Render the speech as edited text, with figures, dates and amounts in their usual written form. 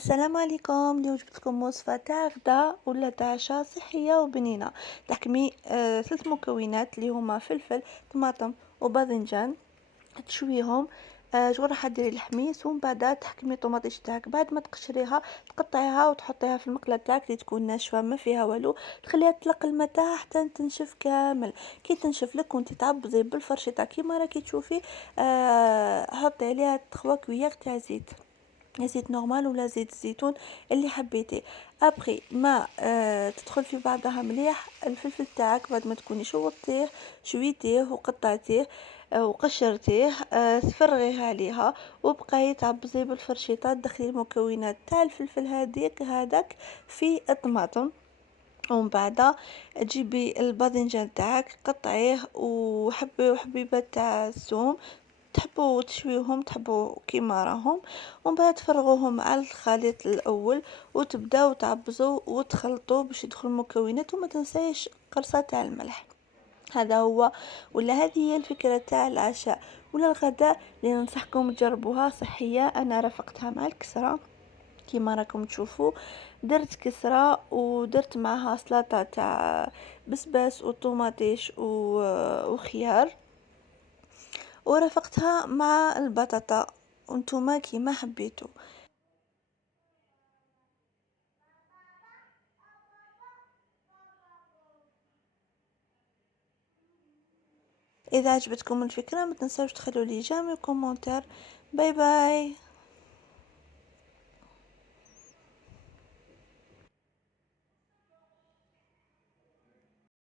السلام عليكم. اليوم جبت لكم وصفة تاع غدا ولا تاع عشاء صحية وبنينة. تحكمي 3 مكونات اللي هما فلفل، طماطم وباذنجان. تشويهم. شغل راح ديري الحميص ومن بعد تحكمي طوماطيش تاعك بعد ما تقشريها، تقطعيها وتحطيها في المقله تاعك اللي تكون ناشفه ما فيها والو. تخليها تطلق الماء تاعها حتى تنشف كامل. كي تنشف لك وانت تعبزي بالفرشيطه كيما راكي تشوفي. حطي عليها 3 كويغ تاع زيت، زيت نورمال ولا زيت الزيتون اللي حبيتي. ابخي ما تدخل في بعضها مليح الفلفل تاعك بعد ما تكوني شويتيه وقطعتيه وقشرتيه. تفرغيه عليها وبقاي تعبزي بالفرشيطه، تدخلي المكونات تاع الفلفل هذاك في الطماطم. ومن بعد تجيبي الباذنجان تاعك قطعيه وحبي وحبيبات تاع الثوم، تحبوا تشويهم تحبوا كيما راهم. ومن بعد تفرغوهم على الخليط الاول وتبداو تعبزوا وتخلطوا باش يدخل المكونات، وما تنسايش قرصه تاع الملح. هذا هو ولا هذه هي الفكره تاع العشاء ولا الغداء اللي ننصحكم تجربوها، صحيه. انا رافقتها مع الكسره كيما راكم تشوفوا. درت كسرة ودرت معها سلطة تاع بسباس وطوماطيش وخيار، ورافقتها مع البطاطا وانتوما كيما حبيتوا. اذا عجبتكم الفكرة ما تنسوش تخلوا لي جيم وكومنتار. باي باي.